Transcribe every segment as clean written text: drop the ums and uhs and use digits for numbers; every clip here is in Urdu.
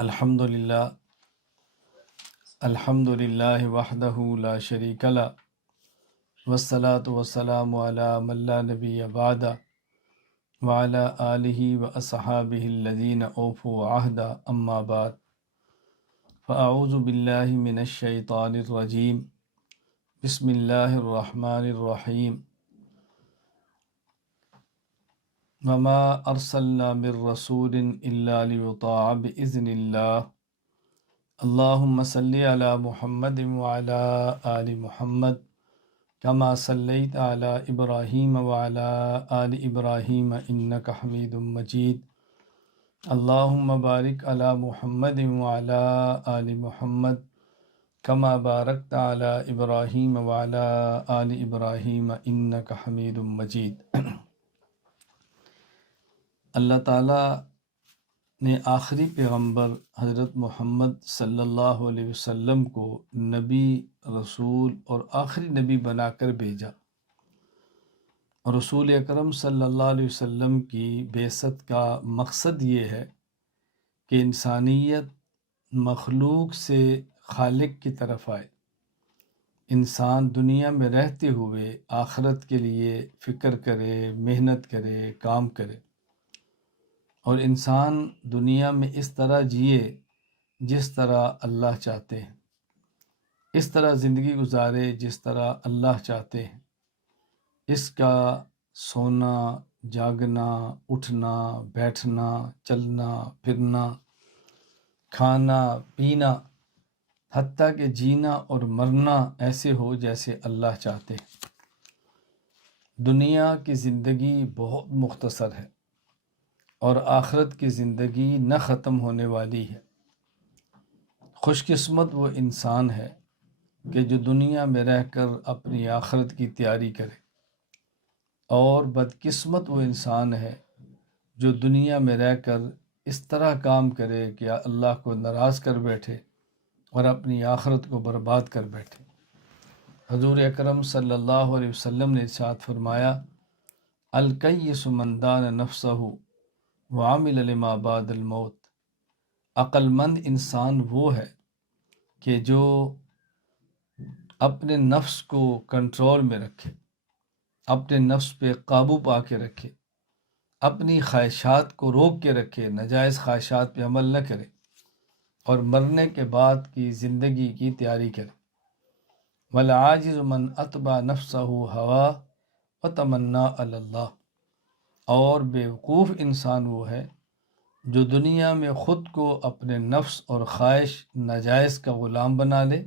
الحمدللہ الحمدللہ وحدہ لا شریک لہ والصلاة والسلام علی من لا نبی بعدہ وعلی آلہ واصحابہ الذین اوفوا عہدہ اما بعد فاعوذ باللہ من الشیطان الرجیم بسم اللہ الرحمن الرحیم وما ارسلنا من رسول الا لیطاع باذن اللہ اللہم صلی علی محمد وعلی آل محمد کما صلیت علی ابراہیم وعلی آل ابراہیم انک حمید مجید اللہم بارک علی محمد وعلی آل محمد کما بارکت علی ابراہیم وعلی آل ابراہیم انک حمید مجید۔ اللہ تعالیٰ نے آخری پیغمبر حضرت محمد صلی اللہ علیہ وسلم کو نبی، رسول اور آخری نبی بنا کر بھیجا، اور رسول اکرم صلی اللہ علیہ وسلم کی بعثت کا مقصد یہ ہے کہ انسانیت مخلوق سے خالق کی طرف آئے، انسان دنیا میں رہتے ہوئے آخرت کے لیے فکر کرے، محنت کرے، کام کرے، اور انسان دنیا میں اس طرح جیے جس طرح اللہ چاہتے ہیں، اس طرح زندگی گزارے جس طرح اللہ چاہتے ہیں۔ اس کا سونا، جاگنا، اٹھنا، بیٹھنا، چلنا، پھرنا، کھانا، پینا، حتیٰ کہ جینا اور مرنا ایسے ہو جیسے اللہ چاہتے ہیں۔ دنیا کی زندگی بہت مختصر ہے اور آخرت کی زندگی نہ ختم ہونے والی ہے۔ خوش قسمت وہ انسان ہے کہ جو دنیا میں رہ کر اپنی آخرت کی تیاری کرے، اور بدقسمت وہ انسان ہے جو دنیا میں رہ کر اس طرح کام کرے کہ اللہ کو ناراض کر بیٹھے اور اپنی آخرت کو برباد کر بیٹھے۔ حضور اکرم صلی اللہ علیہ وسلم نے ارشاد فرمایا، الکیس من دان نفسہ وعمل لما بعد الموت۔ عقل مند انسان وہ ہے کہ جو اپنے نفس کو کنٹرول میں رکھے، اپنے نفس پہ قابو پا کے رکھے، اپنی خواہشات کو روک کے رکھے، ناجائز خواہشات پہ عمل نہ کرے، اور مرنے کے بعد کی زندگی کی تیاری کرے۔ والعاجز من اتبع نفسہ ہوا وتمنا علی اللہ۔ اور بیوقوف انسان وہ ہے جو دنیا میں خود کو اپنے نفس اور خواہش ناجائز کا غلام بنا لے،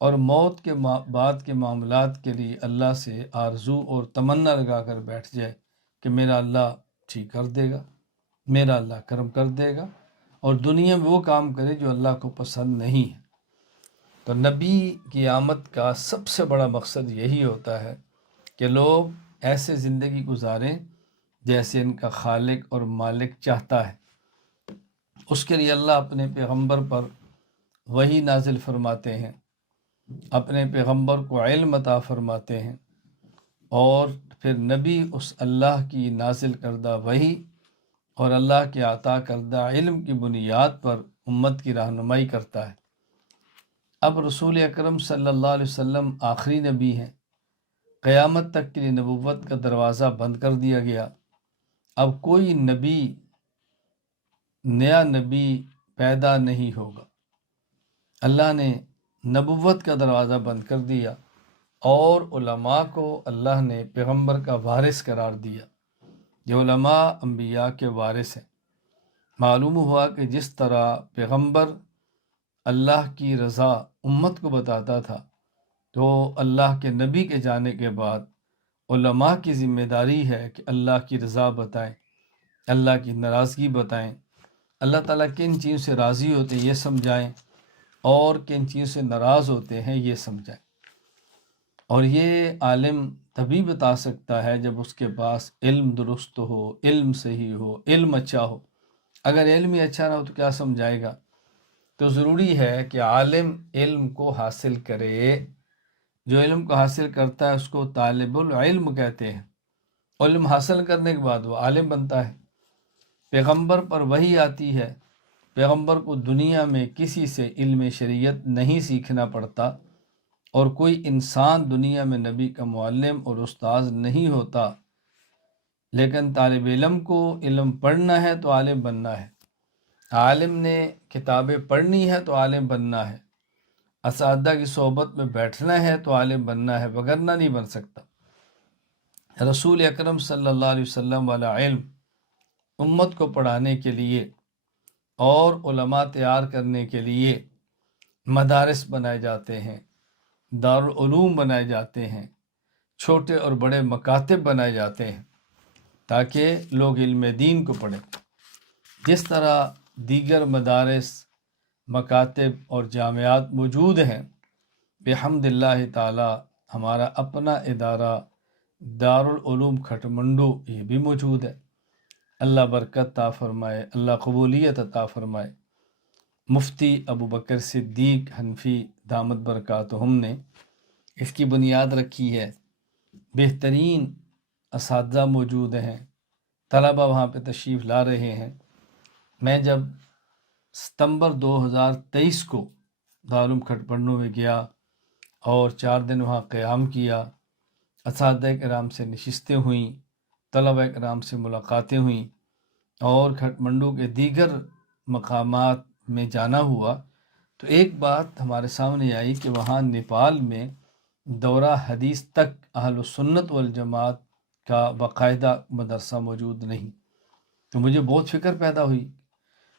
اور موت کے بعد کے معاملات کے لیے اللہ سے آرزو اور تمنا لگا کر بیٹھ جائے کہ میرا اللہ ٹھیک کر دے گا، میرا اللہ کرم کر دے گا، اور دنیا میں وہ کام کرے جو اللہ کو پسند نہیں ہے۔ تو نبی کی آمد کا سب سے بڑا مقصد یہی ہوتا ہے کہ لوگ ایسے زندگی گزاریں جیسے ان کا خالق اور مالک چاہتا ہے۔ اس کے لیے اللہ اپنے پیغمبر پر وحی نازل فرماتے ہیں، اپنے پیغمبر کو علم عطا فرماتے ہیں، اور پھر نبی اس اللہ کی نازل کردہ وحی اور اللہ کے عطا کردہ علم کی بنیاد پر امت کی رہنمائی کرتا ہے۔ اب رسول اکرم صلی اللہ علیہ وسلم آخری نبی ہیں، قیامت تک کے لیے نبوت کا دروازہ بند کر دیا گیا۔ اب کوئی نبی، نیا نبی پیدا نہیں ہوگا۔ اللہ نے نبوت کا دروازہ بند کر دیا، اور علماء کو اللہ نے پیغمبر کا وارث قرار دیا۔ یہ علماء انبیاء کے وارث ہیں۔ معلوم ہوا کہ جس طرح پیغمبر اللہ کی رضا امت کو بتاتا تھا، تو اللہ کے نبی کے جانے کے بعد علماء کی ذمہ داری ہے کہ اللہ کی رضا بتائیں، اللہ کی ناراضگی بتائیں، اللہ تعالیٰ کن چیزوں سے راضی ہوتے ہیں یہ سمجھائیں، اور کن چیزوں سے ناراض ہوتے ہیں یہ سمجھائیں۔ اور یہ عالم تبھی بتا سکتا ہے جب اس کے پاس علم درست ہو، علم صحیح ہو، علم اچھا ہو۔ اگر علم ہی اچھا نہ ہو تو کیا سمجھائے گا؟ تو ضروری ہے کہ عالم علم کو حاصل کرے۔ جو علم کو حاصل کرتا ہے اس کو طالب العلم کہتے ہیں۔ علم حاصل کرنے کے بعد وہ عالم بنتا ہے۔ پیغمبر پر وحی آتی ہے، پیغمبر کو دنیا میں کسی سے علم شریعت نہیں سیکھنا پڑتا، اور کوئی انسان دنیا میں نبی کا معلم اور استاذ نہیں ہوتا، لیکن طالب علم کو علم پڑھنا ہے تو عالم بننا ہے، عالم نے کتابیں پڑھنی ہے تو عالم بننا ہے، اساتذہ کی صحبت میں بیٹھنا ہے تو عالم بننا ہے، وگرنہ نہیں بن سکتا۔ رسول اکرم صلی اللہ علیہ وسلم والا علم امت کو پڑھانے کے لیے اور علماء تیار کرنے کے لیے مدارس بنائے جاتے ہیں، دارالعلوم بنائے جاتے ہیں، چھوٹے اور بڑے مکاتب بنائے جاتے ہیں تاکہ لوگ علم دین کو پڑھیں۔ جس طرح دیگر مدارس، مکاتب اور جامعات موجود ہیں، بحمد اللہ تعالی ہمارا اپنا ادارہ دارالعلوم کھٹمنڈو یہ بھی موجود ہے۔ اللہ برکت عطا فرمائے، اللہ قبولیت عطا فرمائے۔ مفتی ابو بکر صدیق حنفی دامت برکاتہم نے اس کی بنیاد رکھی ہے، بہترین اساتذہ موجود ہیں، طلبہ وہاں پہ تشریف لا رہے ہیں۔ میں جب ستمبر 2023 کو دارالعلوم کھٹمنڈو میں گیا اور 4 دن وہاں قیام کیا، اساتذہ کرام سے نشستیں ہوئیں، طلبہ کرام سے ملاقاتیں ہوئیں، اور کھٹمنڈو کے دیگر مقامات میں جانا ہوا، تو ایک بات ہمارے سامنے آئی کہ وہاں نیپال میں دورہ حدیث تک اہل سنت والجماعت کا باقاعدہ مدرسہ موجود نہیں۔ تو مجھے بہت فکر پیدا ہوئی۔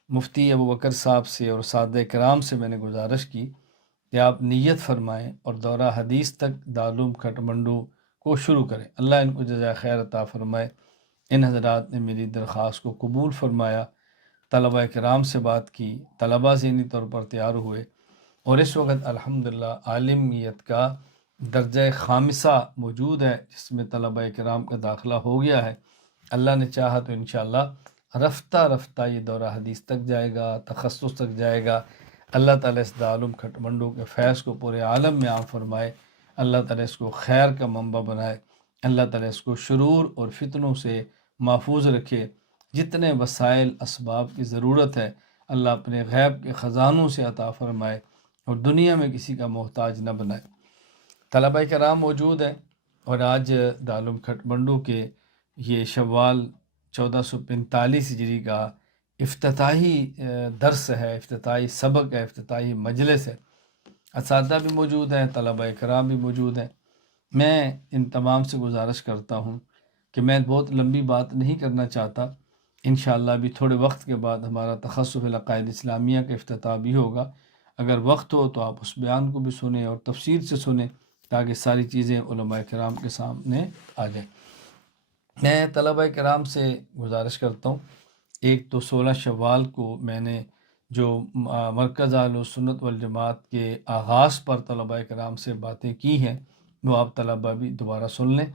مفتی ابو بکر صاحب سے اور اساتذہ کرام سے میں نے گزارش کی کہ آپ نیت فرمائیں اور دورہ حدیث تک دارالعلوم کھٹمنڈو کو شروع کریں۔ اللہ ان کو جزائے خیر عطا فرمائے۔ ان حضرات نے میری درخواست کو قبول فرمایا، طلبہ کرام سے بات کی، طلبہ ذہنی طور پر تیار ہوئے، اور اس وقت الحمدللہ عالمیت کا درجہ خامسہ موجود ہے جس میں طلبہ کرام کا داخلہ ہو گیا ہے۔ اللہ نے چاہا تو انشاءاللہ رفتہ رفتہ یہ دورہ حدیث تک جائے گا، تخصص تک جائے گا۔ اللہ تعالیٰ اس دارالعلوم کھٹمنڈو کے فیض کو پورے عالم میں عام فرمائے، اللہ تعالیٰ اس کو خیر کا منبع بنائے، اللہ تعالیٰ اس کو شرور اور فتنوں سے محفوظ رکھے۔ جتنے وسائل اسباب کی ضرورت ہے اللہ اپنے غیب کے خزانوں سے عطا فرمائے اور دنیا میں کسی کا محتاج نہ بنائے۔ طلبہ کرام موجود ہیں، اور آج دارالعلوم کھٹمنڈو کے یہ شوال 1445 ہجری کا افتتاحی درس ہے، افتتاحی سبق ہے، افتتاحی مجلس ہے۔ اساتذہ بھی موجود ہیں، طلبہ کرام بھی موجود ہیں۔ میں ان تمام سے گزارش کرتا ہوں کہ میں بہت لمبی بات نہیں کرنا چاہتا، انشاءاللہ بھی تھوڑے وقت کے بعد ہمارا تخصص فی العقائد اسلامیہ کا افتتاح بھی ہوگا۔ اگر وقت ہو تو آپ اس بیان کو بھی سنیں اور تفصیل سے سنیں تاکہ ساری چیزیں علماء کرام کے سامنے آ جائیں۔ میں طلبہ کرام سے گزارش کرتا ہوں، ایک تو 16 شوال کو میں نے جو مرکز اہل سنت والجماعت کے آغاز پر طلبہ کرام سے باتیں کی ہیں وہ آپ طلبہ بھی دوبارہ سن لیں۔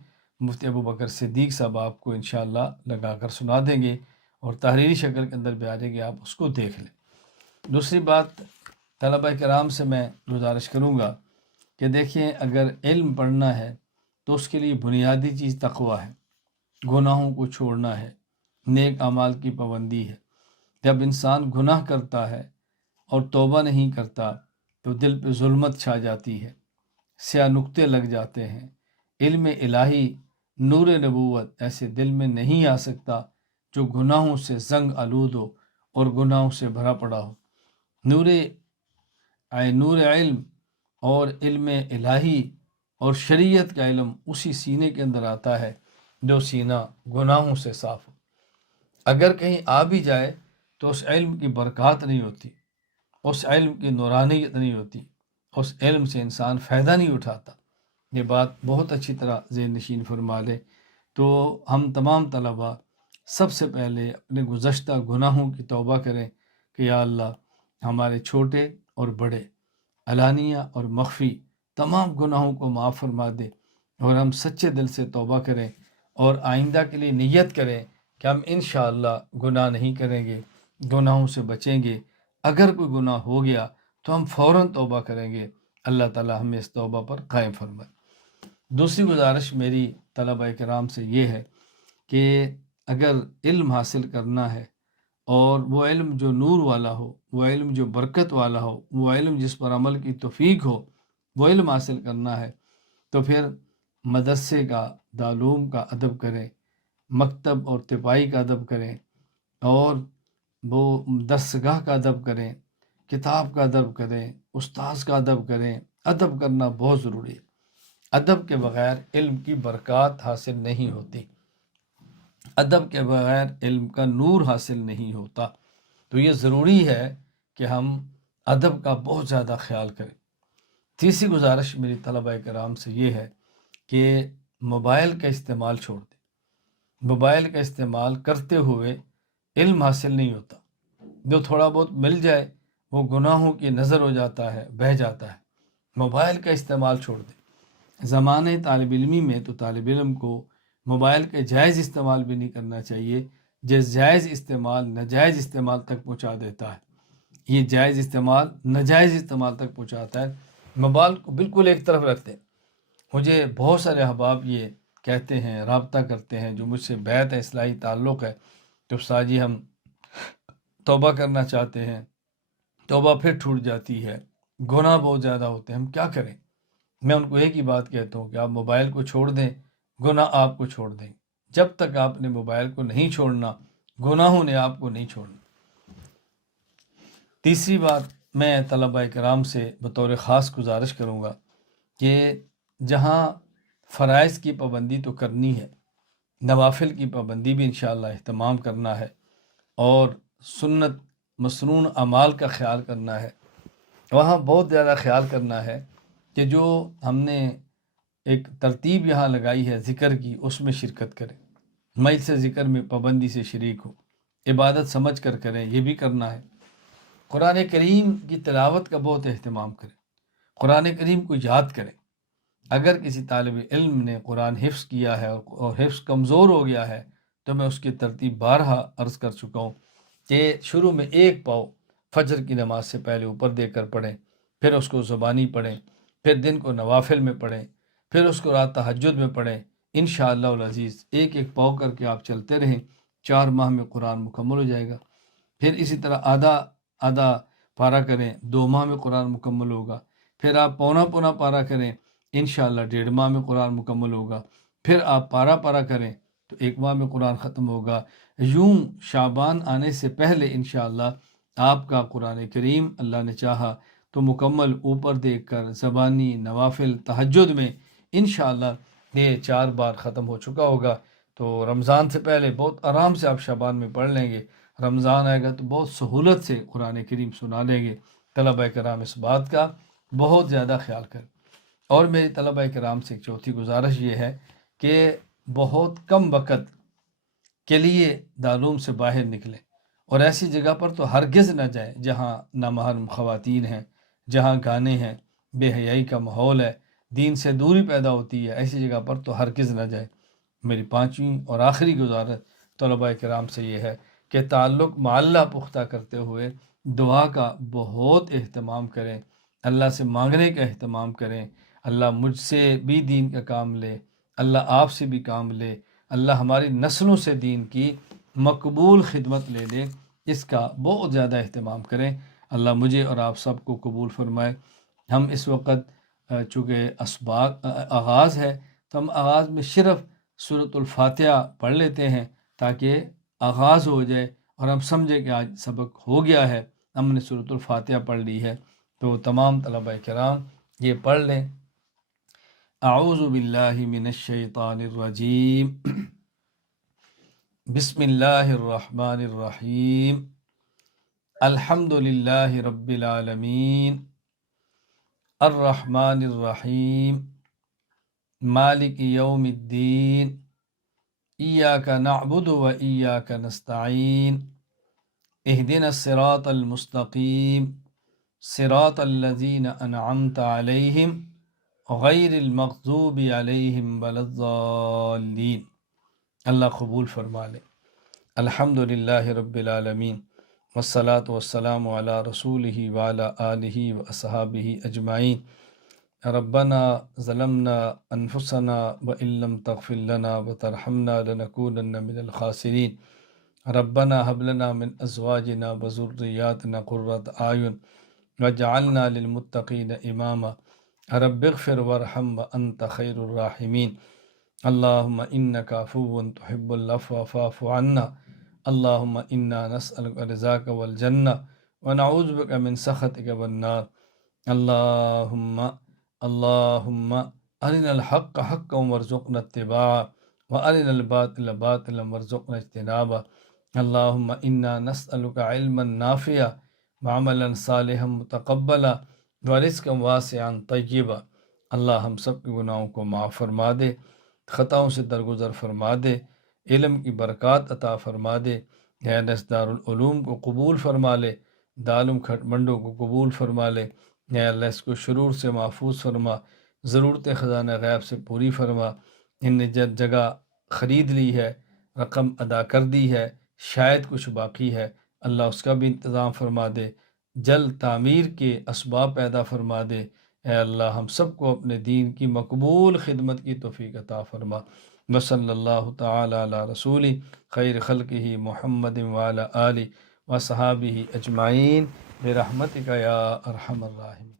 مفتی ابو بکر صدیق صاحب آپ کو انشاءاللہ لگا کر سنا دیں گے اور تحریری شکل کے اندر بھی آ جائے گی، آپ اس کو دیکھ لیں۔ دوسری بات طلبہ کرام سے میں گزارش کروں گا کہ دیکھیں، اگر علم پڑھنا ہے تو اس کے لیے بنیادی چیز تقویٰ ہے، گناہوں کو چھوڑنا ہے، نیک اعمال کی پابندی ہے۔ جب انسان گناہ کرتا ہے اور توبہ نہیں کرتا تو دل پہ ظلمت چھا جاتی ہے، سیاہ نقطے لگ جاتے ہیں۔ علم الہی، نور نبوت ایسے دل میں نہیں آ سکتا جو گناہوں سے زنگ آلود ہو اور گناہوں سے بھرا پڑا ہو۔ نور علم اور علم الہی اور شریعت کا علم اسی سینے کے اندر آتا ہے جو سینہ گناہوں سے صاف ہو۔ اگر کہیں آ بھی جائے تو اس علم کی برکات نہیں ہوتی، اس علم کی نورانیت نہیں ہوتی، اس علم سے انسان فائدہ نہیں اٹھاتا۔ یہ بات بہت اچھی طرح ذہن نشین فرما لے۔ تو ہم تمام طلبہ سب سے پہلے اپنے گزشتہ گناہوں کی توبہ کریں کہ یا اللہ ہمارے چھوٹے اور بڑے، علانیہ اور مخفی تمام گناہوں کو معاف فرما دے، اور ہم سچے دل سے توبہ کریں اور آئندہ کے لیے نیت کریں کہ ہم انشاءاللہ گناہ نہیں کریں گے، گناہوں سے بچیں گے۔ اگر کوئی گناہ ہو گیا تو ہم فوراً توبہ کریں گے، اللہ تعالی ہمیں اس توبہ پر قائم فرمائے۔ دوسری گزارش میری طلبہ کرام سے یہ ہے کہ اگر علم حاصل کرنا ہے اور وہ علم جو نور والا ہو، وہ علم جو برکت والا ہو، وہ علم جس پر عمل کی توفیق ہو، وہ علم حاصل کرنا ہے تو پھر مدرسے کا، دارالعلوم کا ادب کریں، مکتب اور تپائی کا ادب کریں، اور وہ درسگاہ کا ادب کریں، کتاب کا ادب کریں، استاذ کا ادب کریں۔ ادب کرنا بہت ضروری ہے۔ ادب کے بغیر علم کی برکات حاصل نہیں ہوتی، ادب کے بغیر علم کا نور حاصل نہیں ہوتا۔ تو یہ ضروری ہے کہ ہم ادب کا بہت زیادہ خیال کریں۔ تیسری گزارش میری طلبہ کرام سے یہ ہے کہ موبائل کا استعمال چھوڑ دیں۔ موبائل کا استعمال کرتے ہوئے علم حاصل نہیں ہوتا، جو تھوڑا بہت مل جائے وہ گناہوں کی نظر ہو جاتا ہے، بہہ جاتا ہے۔ موبائل کا استعمال چھوڑ دیں۔ زمانہ طالب علمی میں تو طالب علم کو موبائل کے جائز استعمال بھی نہیں کرنا چاہیے، جس جائز استعمال ناجائز استعمال تک پہنچا دیتا ہے۔ یہ جائز استعمال ناجائز استعمال تک پہنچاتا ہے۔ موبائل کو بالکل ایک طرف رکھتے ہیں۔ مجھے بہت سارے احباب یہ کہتے ہیں، رابطہ کرتے ہیں، جو مجھ سے بیعت اصلاحی تعلق ہے، تو استاد جی ہم توبہ کرنا چاہتے ہیں، توبہ پھر ٹوٹ جاتی ہے، گناہ بہت زیادہ ہوتے ہیں، ہم کیا کریں؟ میں ان کو ایک ہی بات کہتا ہوں کہ آپ موبائل کو چھوڑ دیں، گناہ آپ کو چھوڑ دیں۔ جب تک آپ نے موبائل کو نہیں چھوڑنا، گناہوں نے آپ کو نہیں چھوڑنا۔ تیسری بات میں طلبہ کرام سے بطور خاص گزارش کروں گا کہ جہاں فرائض کی پابندی تو کرنی ہے، نوافل کی پابندی بھی انشاءاللہ اہتمام کرنا ہے، اور سنت مسنون اعمال کا خیال کرنا ہے۔ وہاں بہت زیادہ خیال کرنا ہے کہ جو ہم نے ایک ترتیب یہاں لگائی ہے ذکر کی، اس میں شرکت کریں، مجلس ذکر میں پابندی سے شریک ہو، عبادت سمجھ کر کریں، یہ بھی کرنا ہے۔ قرآن کریم کی تلاوت کا بہت اہتمام کریں، قرآن کریم کو یاد کریں۔ اگر کسی طالب علم نے قرآن حفظ کیا ہے اور حفظ کمزور ہو گیا ہے تو میں اس کی ترتیب بارہا عرض کر چکا ہوں کہ شروع میں ایک پاؤ فجر کی نماز سے پہلے اوپر دے کر پڑھیں، پھر اس کو زبانی پڑھیں، پھر دن کو نوافل میں پڑھیں، پھر اس کو رات تہجد میں پڑھیں۔ انشاءاللہ العزیز ایک ایک پاؤ کر کے آپ چلتے رہیں، 4 ماہ میں قرآن مکمل ہو جائے گا۔ پھر اسی طرح آدھا پارہ کریں، 2 ماہ میں قرآن مکمل ہوگا۔ پھر آپ پونا پارہ کریں، انشاءاللہ 1.5 ماہ میں قرآن مکمل ہوگا۔ پھر آپ پارہ کریں تو 1 ماہ میں قرآن ختم ہوگا۔ یوں شعبان آنے سے پہلے انشاءاللہ آپ کا قرآن کریم اللہ نے چاہا تو مکمل اوپر دیکھ کر زبانی نوافل تہجد میں انشاءاللہ یہ 4 بار ختم ہو چکا ہوگا۔ تو رمضان سے پہلے بہت آرام سے آپ شعبان میں پڑھ لیں گے، رمضان آئے گا تو بہت سہولت سے قرآن کریم سنا لیں گے۔ طلبہ کرام اس بات کا بہت زیادہ خیال کریں۔ اور میری طلبہ کرام سے ایک چوتھی گزارش یہ ہے کہ بہت کم وقت کے لیے دارالعلوم سے باہر نکلیں، اور ایسی جگہ پر تو ہرگز نہ جائیں جہاں نامحرم خواتین ہیں، جہاں گانے ہیں، بے حیائی کا ماحول ہے، دین سے دوری پیدا ہوتی ہے۔ ایسی جگہ پر تو ہرگز نہ جائیں۔ میری 5ویں اور آخری گزارش طلبہ کرام سے یہ ہے کہ تعلق مع اللہ پختہ کرتے ہوئے دعا کا بہت اہتمام کریں، اللہ سے مانگنے کا اہتمام کریں۔ اللہ مجھ سے بھی دین کا کام لے، اللہ آپ سے بھی کام لے، اللہ ہماری نسلوں سے دین کی مقبول خدمت لے لے، اس کا بہت زیادہ اہتمام کریں۔ اللہ مجھے اور آپ سب کو قبول فرمائے۔ ہم اس وقت چونکہ آغاز ہے تو ہم آغاز میں صرف سورۃ الفاتحہ پڑھ لیتے ہیں تاکہ آغاز ہو جائے اور ہم سمجھیں کہ آج سبق ہو گیا ہے، ہم نے سورۃ الفاتحہ پڑھ لی ہے۔ تو تمام طلبہ کرام یہ پڑھ لیں۔ اعوذ باللہ من الشیطان الرجیم، بسم اللہ الرحمن الرحیم، الحمد للہ رب العالمین، الرحمن الرحیم، مالک یوم الدین، ایاک نعبد و ایاک نستعین، اہدنا الصراط المستقیم، صراط الذین انعمت علیہم غیر المغضوب علیہم ولا الضالین۔ اللہ قبول فرما لے۔ الحمدللہ رب العالمین، والصلاة والسلام علی رسولہ وعلی آلہ واصحابہ اجمعین۔ ربنا ظلمنا انفسنا وان لم تغفر لنا وترحمنا لنکونن من الخاسرین۔ ربنا هب لنا من ازواجنا وذرياتنا قرۃ اعین وجعلنا للمتقین اماما رب اغفر وارحم وانت خیر الراحمین اللهم انك عفو تحب العفو فاعف عنا اللهم انا نسألك رضاك والجنة ونعوذ بك من سخطك والنار اللهم اللهم أرنا الحق حقا وارزقنا اتباعه وأرنا الباطل باطلا وارزقنا اجتنابه اللهم إنا نسألك علما نافعا وعملا صالحا متقبلا ورزقا واسعا طیبا۔ اللہ ہم سب کے گناہوں کو معاف فرما دے، خطاؤں سے درگزر فرما دے، علم کی برکات عطا فرما دے۔ اے انس دارالعلوم کو قبول فرما لے، دالم کھٹ منڈو کو قبول فرما لے۔ اے اللہ اس کو شرور سے محفوظ فرما، ضرورت خزانہ غیب سے پوری فرما۔ ان نے جگہ خرید لی ہے، رقم ادا کر دی ہے، شاید کچھ باقی ہے، اللہ اس کا بھی انتظام فرما دے، جلد تعمیر کے اسباب پیدا فرما دے۔ اے اللہ ہم سب کو اپنے دین کی مقبول خدمت کی توفیق عطا فرما۔ وصلی اللہ تعالی علی رسول خیر خلقہ محمد وعلی آلہ وصحابہ اجمعین برحمتک یا ارحم الراحمین۔